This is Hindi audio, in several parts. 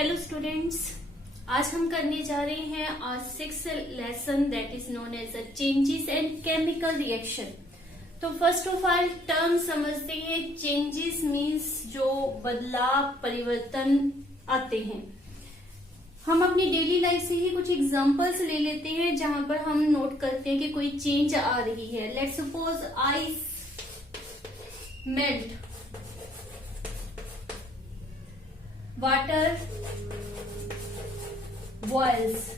हेलो स्टूडेंट्स, आज हम करने जा रहे हैं आज 6th lesson that is known as the changes and chemical reaction. तो फर्स्ट ऑफ ऑल टर्म समझते हैं। चेंजेस मीन्स जो बदलाव परिवर्तन आते हैं। हम अपनी डेली लाइफ से ही कुछ एग्जांपल्स ले लेते हैं जहां पर हम नोट करते हैं कि कोई चेंज आ रही है। Let's suppose ice melt, water boils,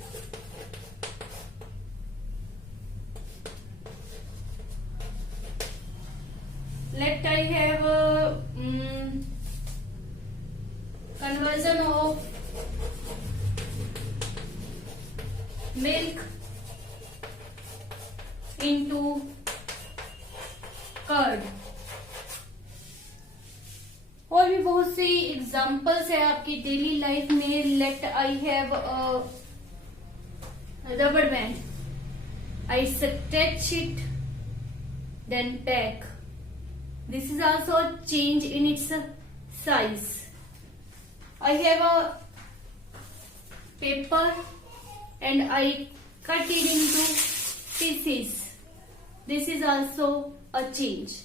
let I have a conversion of milk into curd। और भी बहुत सी एग्जाम्पल्स है आपकी डेली लाइफ में। Let I have rubber band, I stretch it then back. This is also change in its size. I have a paper and I cut it into pieces. This is also a change.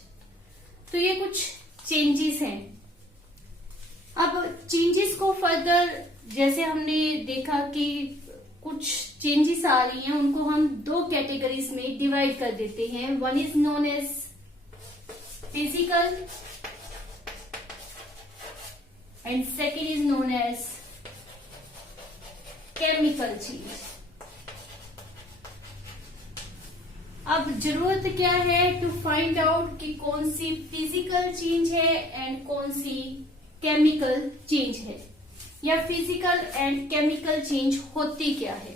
तो ये कुछ चेंजेस हैं। अब चेंजेस को फर्दर जैसे हमने देखा कि कुछ चेंजेस आ रही हैं, उनको हम दो कैटेगरीज में डिवाइड कर देते हैं। One is known as physical and second is known as chemical change. अब जरूरत क्या है टू फाइंड आउट कि कौन सी फिजिकल चेंज है एंड कौन सी केमिकल चेंज है, या फिजिकल एंड केमिकल चेंज होती क्या है।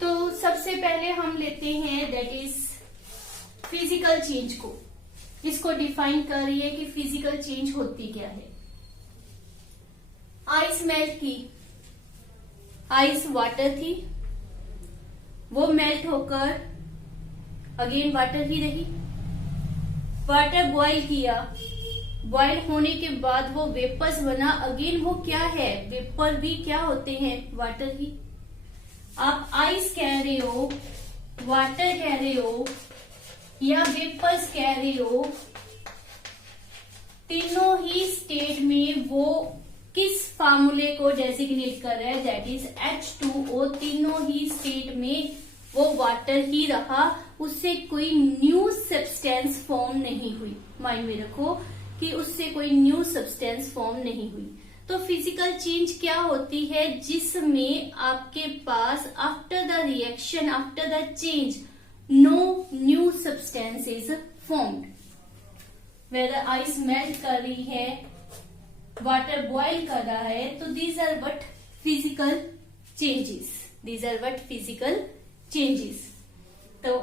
तो सबसे पहले हम लेते हैं दैट इज फिजिकल चेंज को। इसको डिफाइन कर रही है कि फिजिकल चेंज होती क्या है। आइस मेल्ट की, आइस वाटर थी, वो मेल्ट होकर अगेन वाटर ही रही। वाटर बॉईल किया, बॉयल होने के बाद वो वेपर्स बना, अगेन वो क्या है, वेपर भी क्या होते हैं, वाटर ही। आप आइस कह रहे हो, वाटर कह रहे हो या वेपर्स कह रहे हो, तीनों ही स्टेट में वो किस फार्मूले को डेजिग्नेट कर रहा है, दैट इज H2O। तीनों ही स्टेट में वो वाटर ही रहा, उससे कोई न्यू सब्सटेंस फॉर्म नहीं हुई। माइंड में रखो कि उससे कोई न्यू सब्सटेंस फॉर्म नहीं हुई। तो फिजिकल चेंज क्या होती है, जिसमें आपके पास after the reaction, after the change, no new substance is formed. Whether ice melt कर रही है, वाटर बॉयल कर रहा है, तो these are what physical changes. These are what physical changes. तो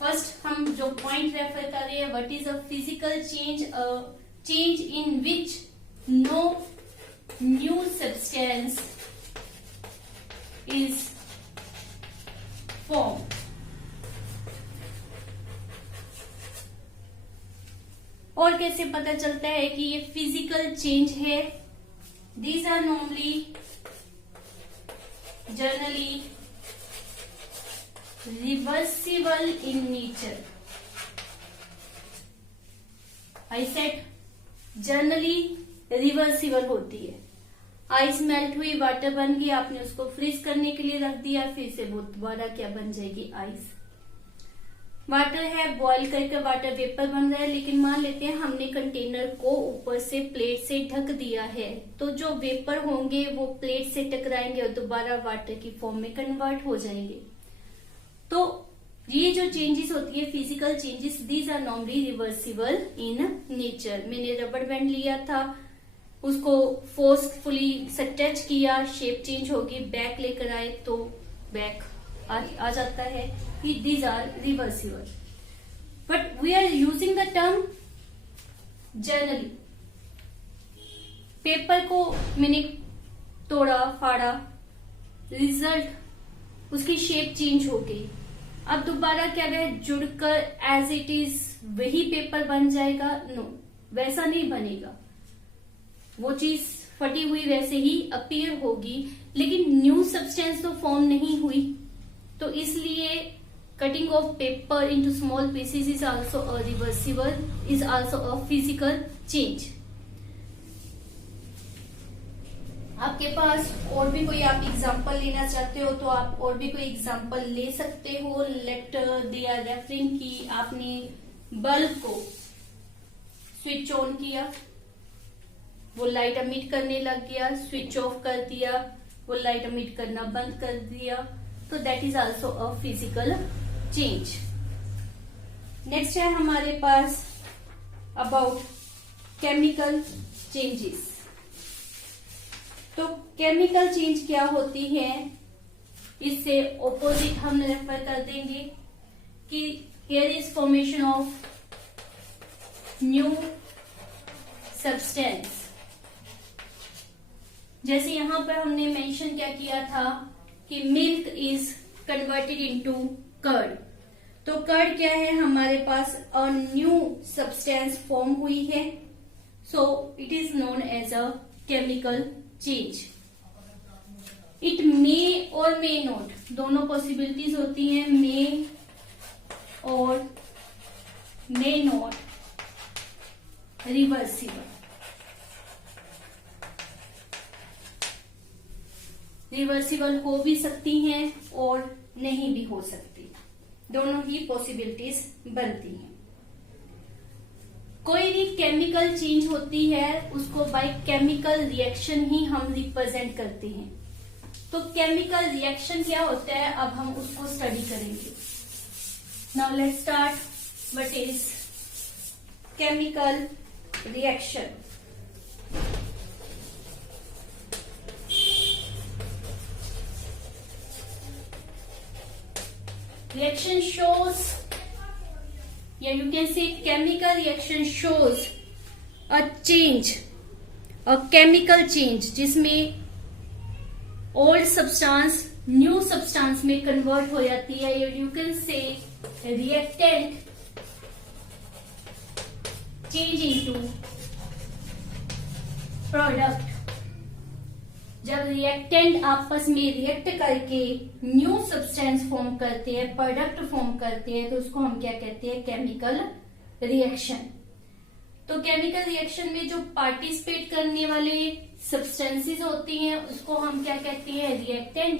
फर्स्ट हम जो पॉइंट रेफर कर रहे हैं, what is a physical change, a change in which no new substance is formed। और कैसे पता चलता है कि ये फिजिकल चेंज है। These are normally generally reversible in nature। I said generally reversible होती है। आइस मेल्ट हुई, वाटर बन गई, आपने उसको फ्रीज करने के लिए रख दिया, फिर से वो दोबारा क्या बन जाएगी, आइस। वाटर है, बॉईल करके वाटर वेपर बन रहा है, लेकिन मान लेते हैं हमने कंटेनर को ऊपर से प्लेट से ढक दिया है, तो जो वेपर होंगे वो प्लेट से टकराएंगे और दोबारा वाटर की फॉर्म में कन्वर्ट हो जाएंगे। तो ये जो चेंजेस होती है physical changes, these are normally reversible in nature. मैंने रबर बैंड लिया था, उसको फोर्सफुली स्ट्रेच किया, शेप चेंज होगी, बैक लेकर आए तो बैक आ जाता है। These are reversible, but we are using the term generally. Paper को मैंने तोड़ा, फाड़ा, रिजल्ट उसकी शेप चेंज हो गई। अब दोबारा क्या वह जुड़कर एज इट इज वही पेपर बन जाएगा? नो, वैसा नहीं बनेगा। वो चीज फटी हुई वैसे ही अपीयर होगी, लेकिन न्यू सब्सटेंस तो फॉर्म नहीं हुई। तो इसलिए cutting of paper into small pieces is also a reversible, is also a physical change. आपके पास और भी कोई आप एग्जांपल लेना चाहते हो तो आप और भी कोई एग्जांपल ले सकते हो। लेट दे आर रेफरिंग की आपने बल्ब को स्विच ऑन किया, वो लाइट एमिट करने लग गया, स्विच ऑफ कर दिया, वो लाइट एमिट करना बंद कर दिया, तो that is also a physical change. Next है हमारे पास अबाउट केमिकल चेंजेस। तो केमिकल चेंज क्या होती है, इससे ऑपोजिट हम रेफर कर देंगे कि here is formation of new substance. जैसे यहां पर हमने मेंशन क्या किया था कि milk is converted into curd. तो कर्ड क्या है, हमारे पास अ न्यू सब्सटेंस फॉर्म हुई है, so it is known as a chemical change. It may और मे नॉट, दोनों पॉसिबिलिटीज होती हैं, मे और मे नॉट रिवर्सिबल। रिवर्सिबल हो भी सकती हैं और नहीं भी हो सकती, दोनों ही पॉसिबिलिटीज बनती हैं। कोई भी केमिकल चेंज होती है उसको बाय केमिकल रिएक्शन ही हम रिप्रेजेंट करते हैं। तो केमिकल रिएक्शन क्या होता है, अब हम उसको स्टडी करेंगे। Now let's start what is chemical reaction. Reaction shows, yeah, you can say chemical reaction shows a change, a chemical change, जिसमें old substance new substance में convert हो जाती है। You can say reactant change into product। जब रिएक्टेंट आपस में रिएक्ट करके न्यू सब्सटेंस फॉर्म करते हैं, प्रोडक्ट फॉर्म करते हैं, तो उसको हम क्या कहते हैं, केमिकल रिएक्शन। तो केमिकल रिएक्शन में जो पार्टिसिपेट करने वाले सब्सटेंसेस होती हैं उसको हम क्या कहते हैं, रिएक्टेंट।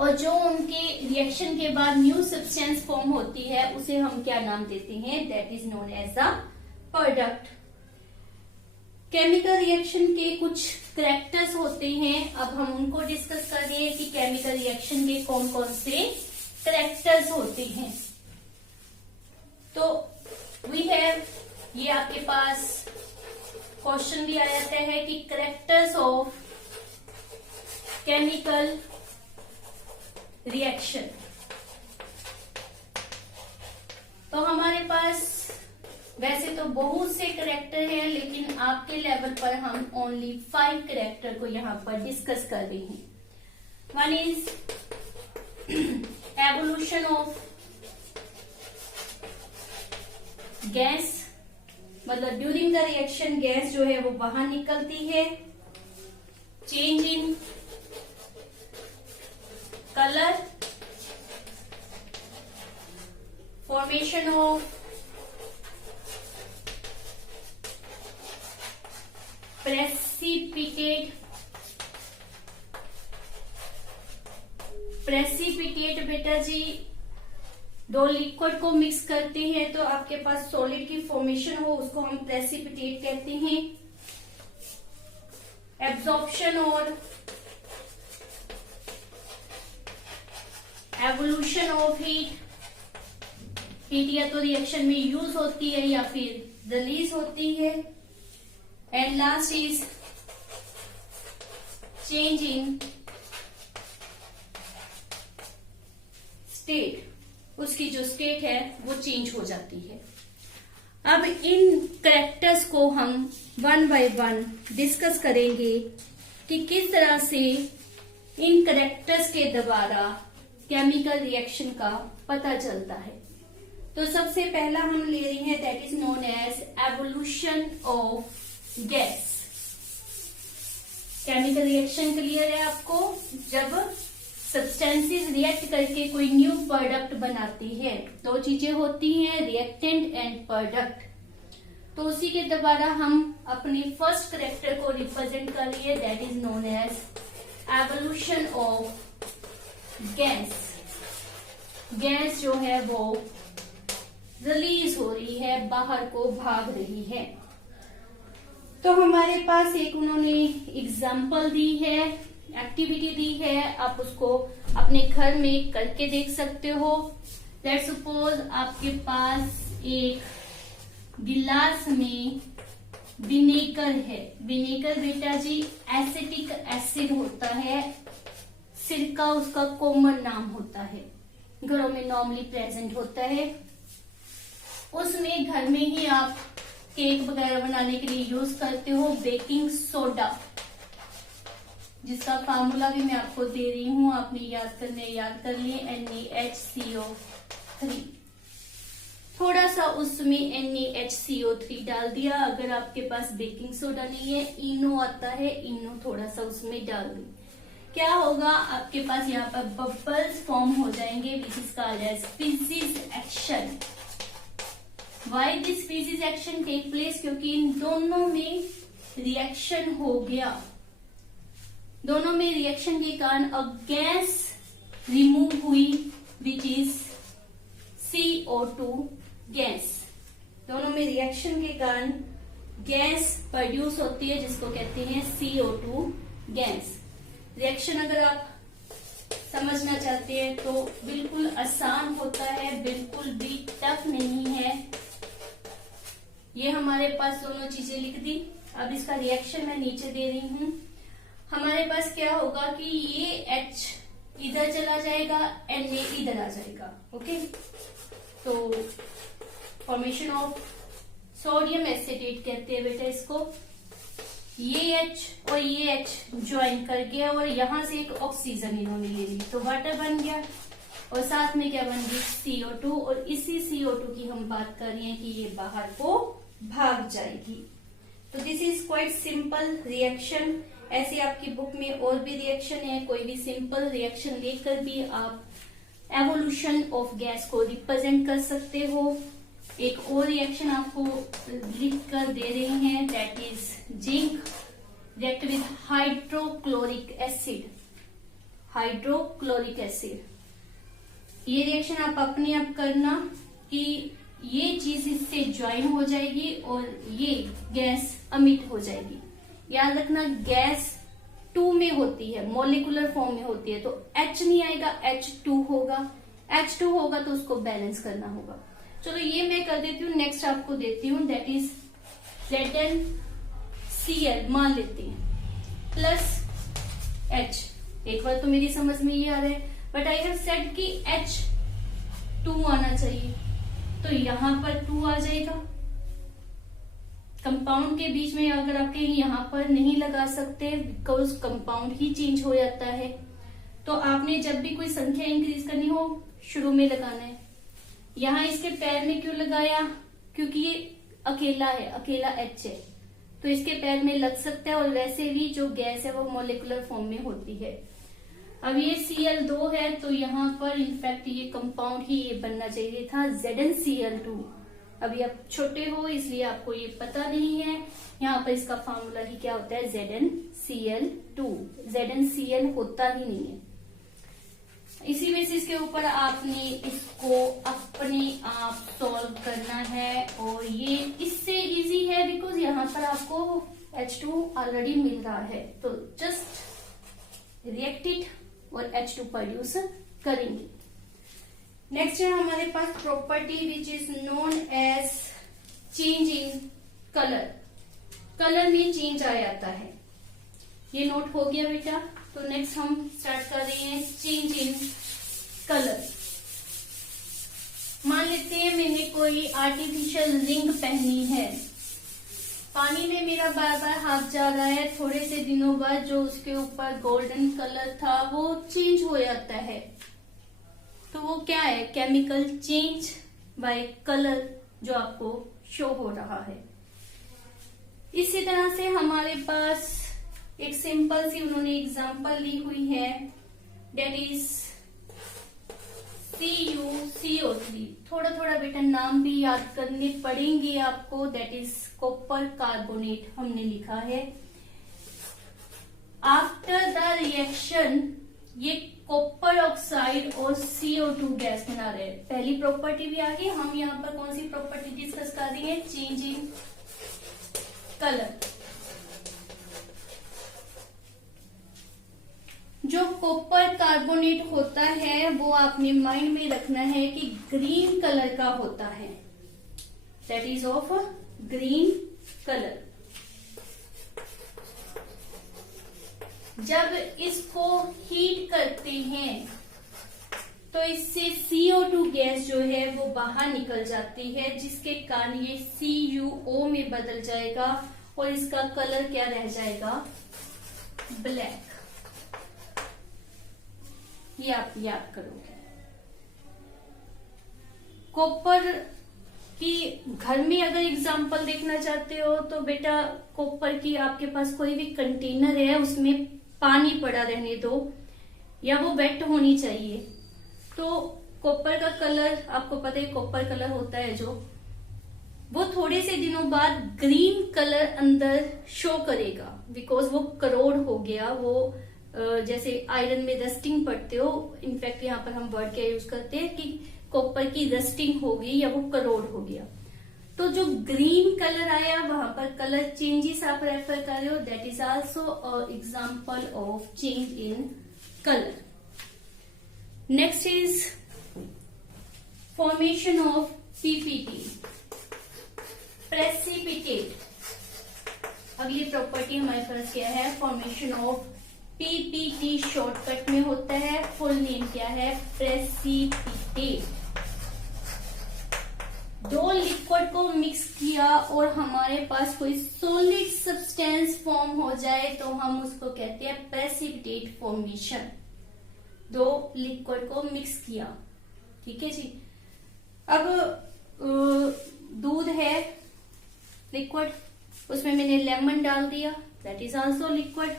और जो उनके रिएक्शन के बाद न्यू सब्सटेंस फॉर्म होती है उसे हम क्या नाम देते हैं, that is known as the product. Chemical reaction के कुछ करैक्टर्स होते हैं, अब हम उनको डिस्कस कर रहे हैं कि केमिकल रिएक्शन के कौन कौन से करैक्टर्स होते हैं। तो वी हैव, ये आपके पास क्वेश्चन भी आ जाता है कि करैक्टर्स ऑफ केमिकल रिएक्शन। तो हमारे पास वैसे तो बहुत से करैक्टर हैं, लेकिन आपके लेवल पर हम ओनली 5 करैक्टर को यहाँ पर डिस्कस कर रहे हैं। One is evolution of gas, मतलब ड्यूरिंग द रिएक्शन गैस जो है वो बाहर निकलती है। Change in colour, formation of precipitate बेटा जी, दो लिक्विड को मिक्स करते हैं तो आपके पास सॉलिड की फॉर्मेशन हो, उसको हम प्रेसिपिटेट कहते हैं। एब्जॉर्प्शन और एवोल्यूशन ऑफ हीट, हीट या तो रिएक्शन में यूज होती है या फिर रिलीज होती है। And last is change in state, उसकी जो स्टेट है वो चेंज हो जाती है। अब इन कैरेक्टर्स को हम वन बाय वन डिस्कस करेंगे कि किस तरह से इन कैरेक्टर्स के द्वारा केमिकल रिएक्शन का पता चलता है। तो सबसे पहला हम ले रहे हैं that is known as evolution of gas. Chemical reaction clear है आपको? जब सब्सटेंसेस रिएक्ट करके कोई न्यू प्रोडक्ट बनाती है, दो चीजें होती हैं, रिएक्टेंट एंड प्रोडक्ट। तो उसी के द्वारा हम अपनी फर्स्ट कैरेक्टर को रिप्रेजेंट कर लिए, that is known as evolution of gas. Gas जो है वो रिलीज हो रही है, बाहर को भाग रही है। तो हमारे पास एक उन्होंने एग्जाम्पल दी है, एक्टिविटी दी है, आप उसको अपने घर में करके देख सकते हो। लेट्स सपोज आपके पास एक गिलास में विनेगर है। विनेगर बेटा जी एसिटिक एसिड होता है, सिरका उसका कॉमन नाम होता है, घरों में नॉर्मली प्रेजेंट होता है। उसमें घर में ही आप केक वगैरह बनाने के लिए यूज करते हो बेकिंग सोडा, जिसका फार्मूला भी मैं आपको दे रही हूं, आपने याद कर लिए, NaHCO3। थोड़ा सा उसमें NaHCO3 डाल दिया। अगर आपके पास बेकिंग सोडा नहीं है, इनो आता है, इनो थोड़ा सा उसमें डाल दी। क्या होगा, आपके पास यहाँ पर बबल्स फॉर्म हो जाएंगे, which is called as species action. Why this species action take place? क्योंकि इन दोनों में रिएक्शन हो गया, दोनों में रिएक्शन के कारण अ गैस रिमूव हुई विच इज CO2 गैस। दोनों में रिएक्शन के कारण गैस प्रोड्यूस होती है, जिसको कहते हैं CO2 गैस। रिएक्शन अगर आप समझना चाहते हैं तो बिल्कुल आसान होता है, बिल्कुल भी टफ नहीं है। ये हमारे पास दोनों चीजें लिख दी। अब इसका रिएक्शन मैं नीचे दे रही हूं। हमारे पास क्या होगा कि ये H इधर चला जाएगा, Na इधर आ जाएगा। ओके, तो फॉर्मेशन ऑफ सोडियम एसिटेट कहते हैं बेटा इसको। ये H और ये H ज्वाइन कर गया और यहां से एक ऑक्सीजन इन्होंने ले ली, तो वाटर बन गया। और साथ में क्या बन गई? CO2। और इसी CO2 की हम बात कर रहे हैं कि ये बाहर को भाग जाएगी। तो this is quite simple reaction. ऐसे आपकी बुक में और भी रिएक्शन है, कोई भी सिंपल रिएक्शन लेकर भी आप एवोल्यूशन ऑफ गैस को रिप्रेजेंट कर सकते हो। एक और रिएक्शन आपको लिख कर दे रहे हैं, that is zinc react with hydrochloric acid. Hydrochloric acid, ये रिएक्शन आप अपने आप करना कि ये चीज इससे ज्वाइन हो जाएगी और ये गैस अमिट हो जाएगी। याद रखना गैस 2 में होती है, मॉलिक्यूलर फॉर्म में होती है, तो H नहीं आएगा, H2 होगा। H2 होगा तो उसको बैलेंस करना होगा। चलो ये मैं कर देती हूँ, नेक्स्ट आपको देती हूँ, दैट इज ZnCl मान लेते हैं प्लस H। एक बार तो मेरी समझ में ये आ रहा है, बट आई हैव सेड कि H2 आना चाहिए, तो यहां पर 2 आ जाएगा। कंपाउंड के बीच में अगर आपके यहाँ पर नहीं लगा सकते, बिकॉज कंपाउंड ही चेंज हो जाता है, तो आपने जब भी कोई संख्या इंक्रीज करनी हो शुरू में लगाना है। यहाँ इसके पैर में क्यों लगाया? क्योंकि ये अकेला है, अकेला H है, तो इसके पैर में लग सकता है। और वैसे भी जो गैस है वो मॉलिक्यूलर फॉर्म में होती है। अब ये Cl2 है, तो यहाँ पर इनफैक्ट ये कंपाउंड ही ये बनना चाहिए था ZnCl2। अभी आप छोटे हो इसलिए आपको ये पता नहीं है, यहाँ पर इसका फॉर्मूला ही क्या होता है, ZnCl2। ZnCl होता ही नहीं है। इसी बेसिस के ऊपर आपने इसको अपने आप सॉल्व करना है, और ये इससे इजी है बिकॉज यहाँ पर आपको H2 ऑलरेडी मिल रहा है, तो जस्ट रिएक्ट इट और H2 प्रोड्यूस करेंगे। नेक्स्ट है हमारे पास property which is known as change in colour. Colour में चेंज आ जाता है, ये नोट हो गया बेटा। तो नेक्स्ट हम स्टार्ट कर रहे हैं चेंज इन कलर। मान लेते हैं मैंने कोई आर्टिफिशियल रिंग पहनी है, पानी में मेरा बार बार हाथ जा रहा है, थोड़े से दिनों बाद जो उसके ऊपर गोल्डन कलर था वो चेंज हो जाता है, तो वो क्या है, केमिकल चेंज बाय कलर जो आपको शो हो रहा है। इसी तरह से हमारे पास एक सिंपल सी उन्होंने एग्जांपल ली हुई है, डेट इज CuCO3। थोड़ा थोड़ा बेटा नाम भी याद करने पड़ेंगे आपको, दैट इज कॉपर कार्बोनेट हमने लिखा है। आफ्टर द रिएक्शन ये कॉपर ऑक्साइड और CO2 गैस बना रहे हैं। पहली प्रॉपर्टी भी आ गई। हम यहाँ पर कौन सी प्रॉपर्टी डिस्कस कर रही है? Change in colour. जो कॉपर कार्बोनेट होता है वो आपने माइंड में रखना है कि ग्रीन कलर का होता है, that is of green colour. जब इसको हीट करते हैं तो इससे CO2 गैस जो है वो बाहर निकल जाती है, जिसके कारण ये CuO में बदल जाएगा और इसका कलर क्या रह जाएगा? ब्लैक। ये आप याद करोगे। कॉपर की घर में अगर एग्जांपल देखना चाहते हो तो बेटा कॉपर की आपके पास कोई भी कंटेनर है, उसमें पानी पड़ा रहने दो या वो वेट होनी चाहिए, तो कॉपर का कलर आपको पता है, कॉपर कलर होता है जो, वो थोड़े से दिनों बाद ग्रीन कलर अंदर शो करेगा, बिकॉज वो करोड़ हो गया। वो जैसे आयरन में रस्टिंग पड़ते हो, इनफैक्ट यहाँ पर हम वर्ड क्या यूज करते हैं कि कॉपर की रस्टिंग हो गई या वो करोड़ हो गया, तो जो ग्रीन कलर आया वहां पर कलर चेंजेस आप रेफर कर रहे हो, that is also example of change in colour. Next is formation of PPT, precipitate. अगली प्रॉपर्टी हमारे पास क्या है? फॉर्मेशन ऑफ PPT शॉर्टकट में होता है, फुल नेम क्या है? प्रेसिपिटेट। दो लिक्विड को मिक्स किया और हमारे पास कोई सॉलिड सब्सटेंस फॉर्म हो जाए तो हम उसको कहते हैं प्रेसिपिटेट फॉर्मेशन। दो लिक्विड को मिक्स किया, ठीक है जी। अब दूध है लिक्विड, उसमें मैंने लेमन डाल दिया, दैट इज आल्सो लिक्विड।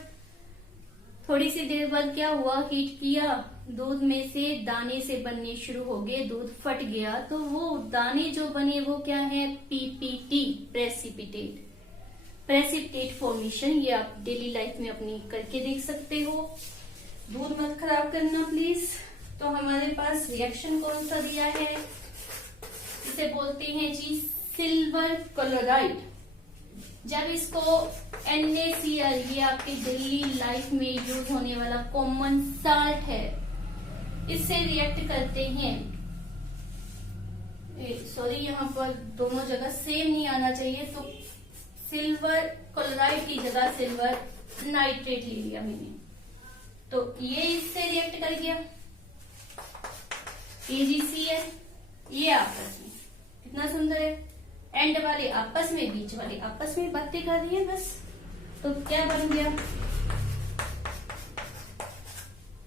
थोड़ी सी देर बाद क्या हुआ? हीट किया, दूध में से दाने से बनने शुरू हो गए, दूध फट गया, तो वो दाने जो बने वो क्या है? PPT, precipitate. प्रेसिपिटेट फॉर्मेशन ये आप डेली लाइफ में अपनी करके देख सकते हो। दूध मत खराब करना प्लीज। तो हमारे पास रिएक्शन कौन सा दिया है? इसे बोलते हैं जी सिल्वर क्लोराइड। जब इसको NaCl, ये आपकी डेली लाइफ में यूज होने वाला कॉमन साल्ट है, इससे रिएक्ट करते हैं, सॉरी यहाँ पर दोनों जगह सेम नहीं आना चाहिए, तो सिल्वर क्लोराइड की जगह सिल्वर नाइट्रेट ले लिया मैंने, तो ये इससे रिएक्ट कर गया, AgCl, ये आपस में कितना सुंदर है। एंड वाले आपस में, बीच वाले आपस में बातें कर रही है बस, तो क्या बन गया?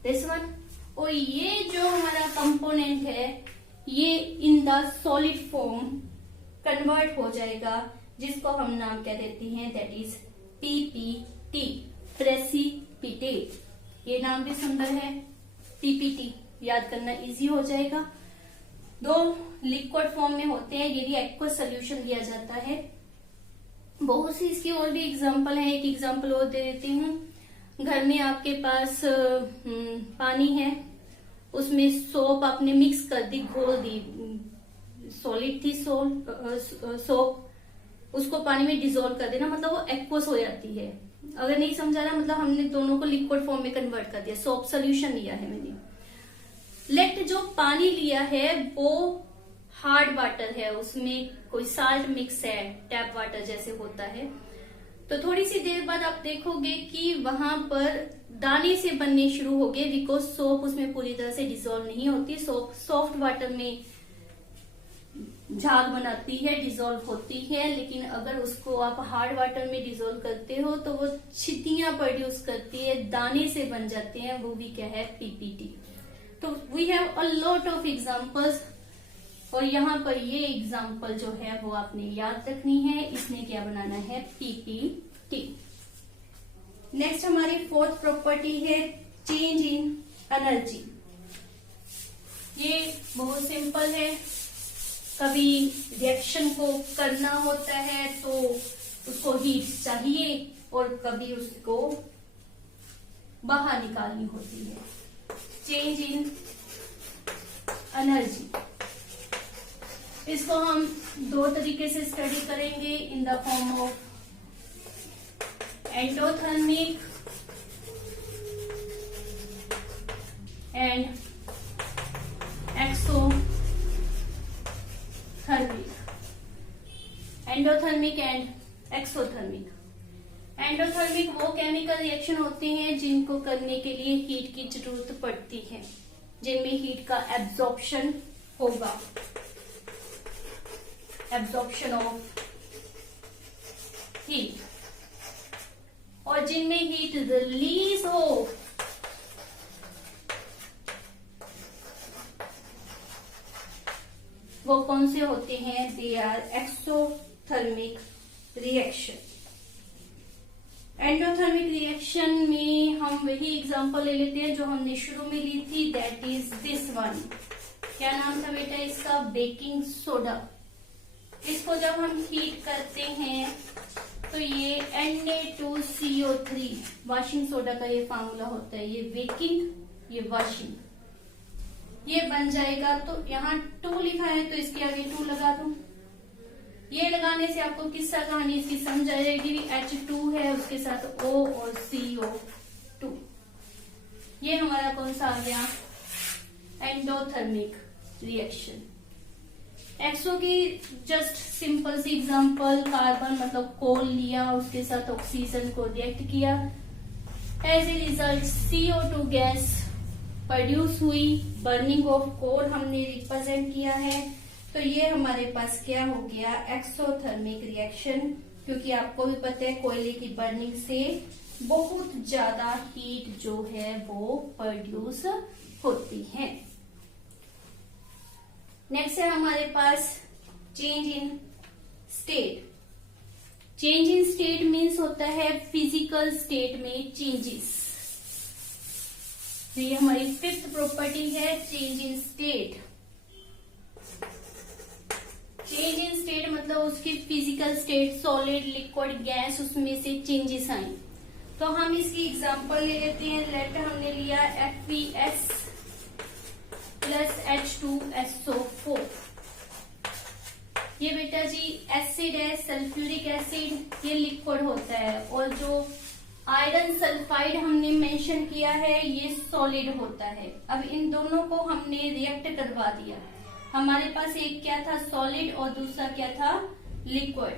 This one. और ये जो हमारा कंपोनेंट है ये in the solid form convert हो जाएगा, जिसको हम नाम क्या देते हैं? That is PPT, precipitate. ये नाम भी सुंदर है, PPT, याद करना इजी हो जाएगा। दो लिक्विड फॉर्म में होते हैं, ये भी एक्वस सोल्यूशन दिया जाता है। बहुत सी इसकी और भी एग्जांपल है, एक एग्जांपल और दे देती हूँ। घर में आपके पास पानी है, उसमें सोप आपने मिक्स कर दी, घोल दी, सॉलिड थी सोप, उसको पानी में डिजोल्व कर देना, मतलब वो एक्वस हो जाती है। अगर नहीं समझा रहा, मतलब हमने दोनों को लिक्विड फॉर्म में कन्वर्ट कर दिया, सोप सोल्यूशन लिया है मैंने। लेट जो पानी लिया है वो हार्ड वाटर है, उसमें कोई साल्ट मिक्स है, टैप वाटर जैसे होता है, तो थोड़ी सी देर बाद आप देखोगे कि वहां पर दाने से बनने शुरू हो गए, बिकॉज सोप उसमें पूरी तरह से डिसॉल्व नहीं होती। सोप सॉफ्ट वाटर में झाग बनाती है, डिसॉल्व होती है, लेकिन अगर उसको आप हार्ड वाटर में डिसॉल्व करते हो तो वो छितियां प्रोड्यूस करती है, दाने से बन जाते हैं, वो भी क्या है? PPT। तो we have a lot of examples, और यहाँ पर ये एग्जांपल जो है वो आपने याद रखनी है। इसमें क्या बनाना है? PPT। नेक्स्ट हमारी फोर्थ प्रॉपर्टी है चेंज इन एनर्जी। ये बहुत सिंपल है, कभी रिएक्शन को करना होता है तो उसको हीट चाहिए और कभी उसको बाहर निकालनी होती है। चेंज इन एनर्जी, इसको हम दो तरीके से स्टडी करेंगे, in the form of endothermic and exothermic. Endothermic and exothermic. Endothermic वो केमिकल रिएक्शन होते हैं जिनको करने के लिए हीट की जरूरत पड़ती है, जिनमें हीट का एब्जॉर्प्शन होगा, एब्जॉर्प्शन ऑफ हीट, और जिनमें हीट रिलीज हो वो कौन से होते हैं? They are exothermic reaction. Endothermic reaction में हम वही एग्जांपल ले लेते हैं जो हमने शुरू में ली थी, दैट इज दिस वन। क्या नाम था बेटा इसका? Baking soda. इसको जब हम हीट करते हैं तो ये Na2CO3 वॉशिंग सोडा का ये फार्मूला होता है, ये बेकिंग, ये वॉशिंग, ये बन जाएगा। तो यहाँ 2 लिखा है तो इसके आगे 2 लगा दो। ये लगाने से आपको किस्सा कहानी इसकी समझ आएगी। H2 है, उसके साथ O और CO2। ये हमारा कौन सा आ गया? Endothermic reaction. एक्सो की जस्ट सिंपल सी एग्जांपल, कार्बन मतलब कोल लिया, उसके साथ ऑक्सीजन को रिएक्ट किया, as a result CO2 gas produce हुई। बर्निंग ऑफ कोल हमने रिप्रेजेंट किया है, तो ये हमारे पास क्या हो गया? Exothermic reaction. क्योंकि आपको भी पता है कोयले की बर्निंग से बहुत ज्यादा हीट जो है वो प्रोड्यूस होती है। नेक्स्ट है हमारे पास change in state. Change in state means होता है फिजिकल स्टेट में चेंजेस। तो ये हमारी 5th प्रॉपर्टी है, change in state. Change in state मतलब उसकी physical state, solid, liquid, gas, उसमें से चेंजेस आई। तो हम इसकी एग्जांपल ले लेते हैं। लेट हमने लिया FeS प्लस H2SO4। ये बेटा जी एसिड है, सल्फ्यूरिक एसिड, ये लिक्विड होता है, और जो आयरन सल्फाइड हमने मेंशन किया है ये सॉलिड होता है। अब इन दोनों को हमने रिएक्ट करवा दिया। हमारे पास एक क्या था? सॉलिड, और दूसरा क्या था? लिक्विड।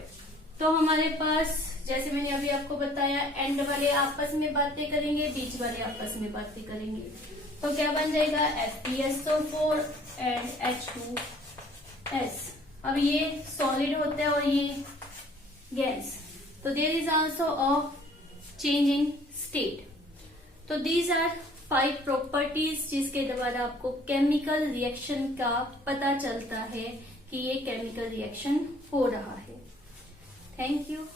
तो हमारे पास जैसे मैंने अभी आपको बताया, एंड वाले आपस में बातें करेंगे, बीच वाले आपस में बातें करेंगे। तो क्या बन जाएगा? FeSO4 and H2S। अब ये सॉलिड होता है और ये गैस, तो there is also a change in state. तो दीज आर 5 प्रॉपर्टीज जिसके द्वारा आपको केमिकल रिएक्शन का पता चलता है कि ये केमिकल रिएक्शन हो रहा है। Thank you.